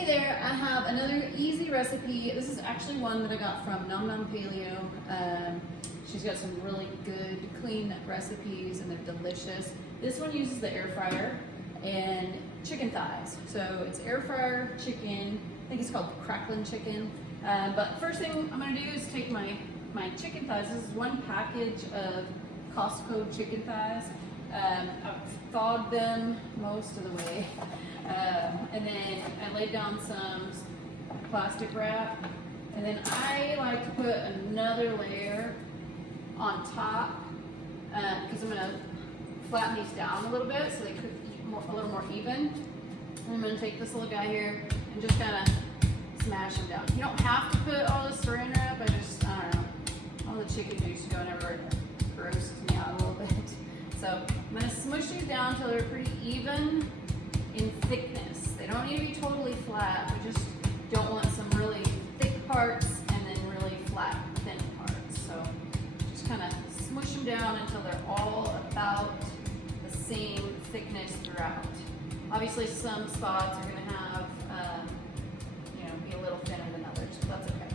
Hey there, I have another easy recipe. This is actually one that I got from Nom Nom Paleo. She's got some really good, clean recipes and they're delicious. This one uses the air fryer and chicken thighs. So it's air fryer chicken, I think it's called crackling chicken. But first thing I'm gonna do is take my chicken thighs. This is one package of Costco chicken thighs. I've thawed them most of the way. And then I laid down some plastic wrap. And then I like to put another layer on top because I'm going to flatten these down a little bit so they cook a little more even. And I'm going to take this little guy here and just kind of smash them down. You don't have to put all this saran wrap. I don't know, all the chicken juice going everywhere grosses me out a little bit. So I'm going to smush these down until they're pretty even in thickness. They don't need to be totally flat. We just don't want some really thick parts and then really flat, thin parts. So just kind of smush them down until they're all about the same thickness throughout. Obviously some spots are going to have, be a little thinner than others, but that's okay.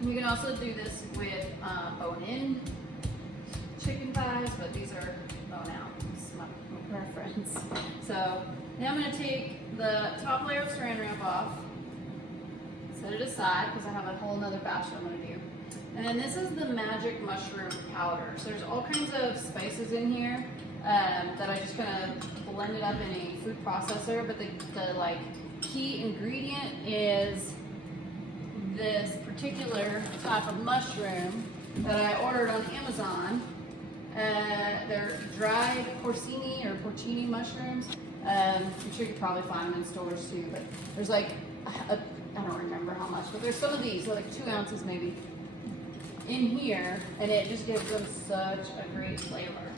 And you can also do this with bone-in chicken thighs, but these are bone out. This is my preference. So now I'm going to take the top layer of saran wrap off, set it aside because I have a whole nother batch that I'm going to do. And then this is the magic mushroom powder. So there's all kinds of spices in here that I just kind of blended up in a food processor, but the like key ingredient is this particular type of mushroom that I ordered on Amazon. They're dried porcini mushrooms. I'm sure you can probably find them in stores too, but there's like, I don't remember how much, but there's some of these, like 2 ounces maybe, in here, and it just gives them such a great flavor.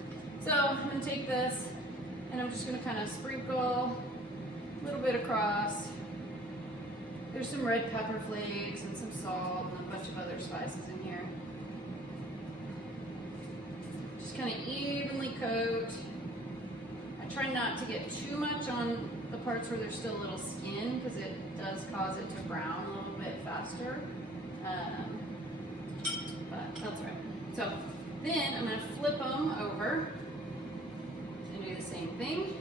So I'm going to take this, and I'm just going to kind of sprinkle a little bit across. There's some red pepper flakes and some salt and a bunch of other spices in here. Just kind of evenly coat. I try not to get too much on the parts where there's still a little skin because it does cause it to brown a little bit faster. But that's right. So then I'm going to flip them over and do the same thing.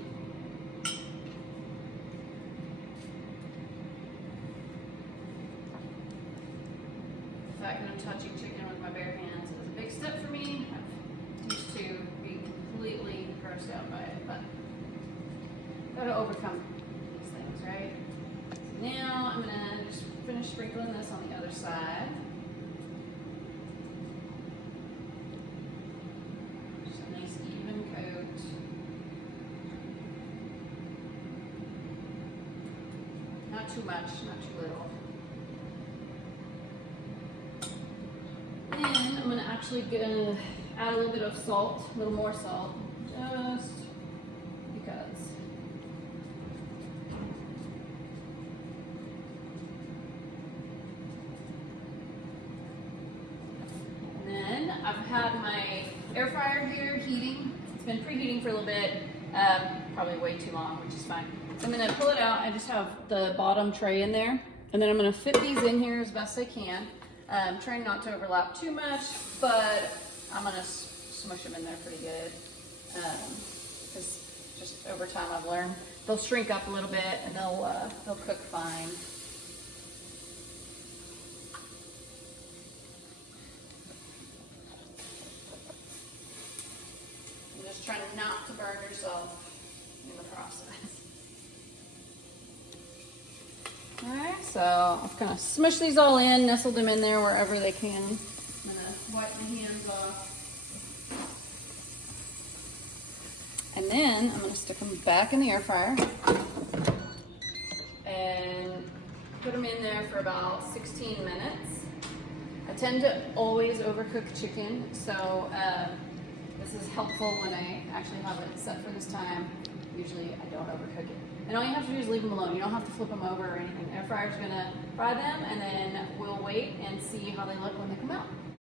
In fact, I'm touching chicken with my bare hands. It was a big step for me. I'm used to being completely grossed out by it, but gotta overcome these things, right? So now I'm gonna just finish sprinkling this on the other side. Just a nice even coat. Not too much, not too little. And I'm gonna actually add a little bit of salt, a little more salt, just because. And then I've had my air fryer here heating. It's been preheating for a little bit, probably way too long, which is fine. So I'm gonna pull it out. I just have the bottom tray in there, and then I'm gonna fit these in here as best I can. Trying not to overlap too much, but I'm gonna smush them in there pretty good. Because just over time I've learned they'll shrink up a little bit and they'll cook fine. And just trying not to burn yourself in the process. Alright, so I've kind of smushed these all in, nestled them in there wherever they can. I'm going to wipe my hands off. And then I'm going to stick them back in the air fryer and put them in there for about 16 minutes. I tend to always overcook chicken, so this is helpful when I actually have it set for this time. Usually I don't overcook it. And all you have to do is leave them alone. You don't have to flip them over or anything. Air fryer's gonna fry them, and then we'll wait and see how they look when they come out.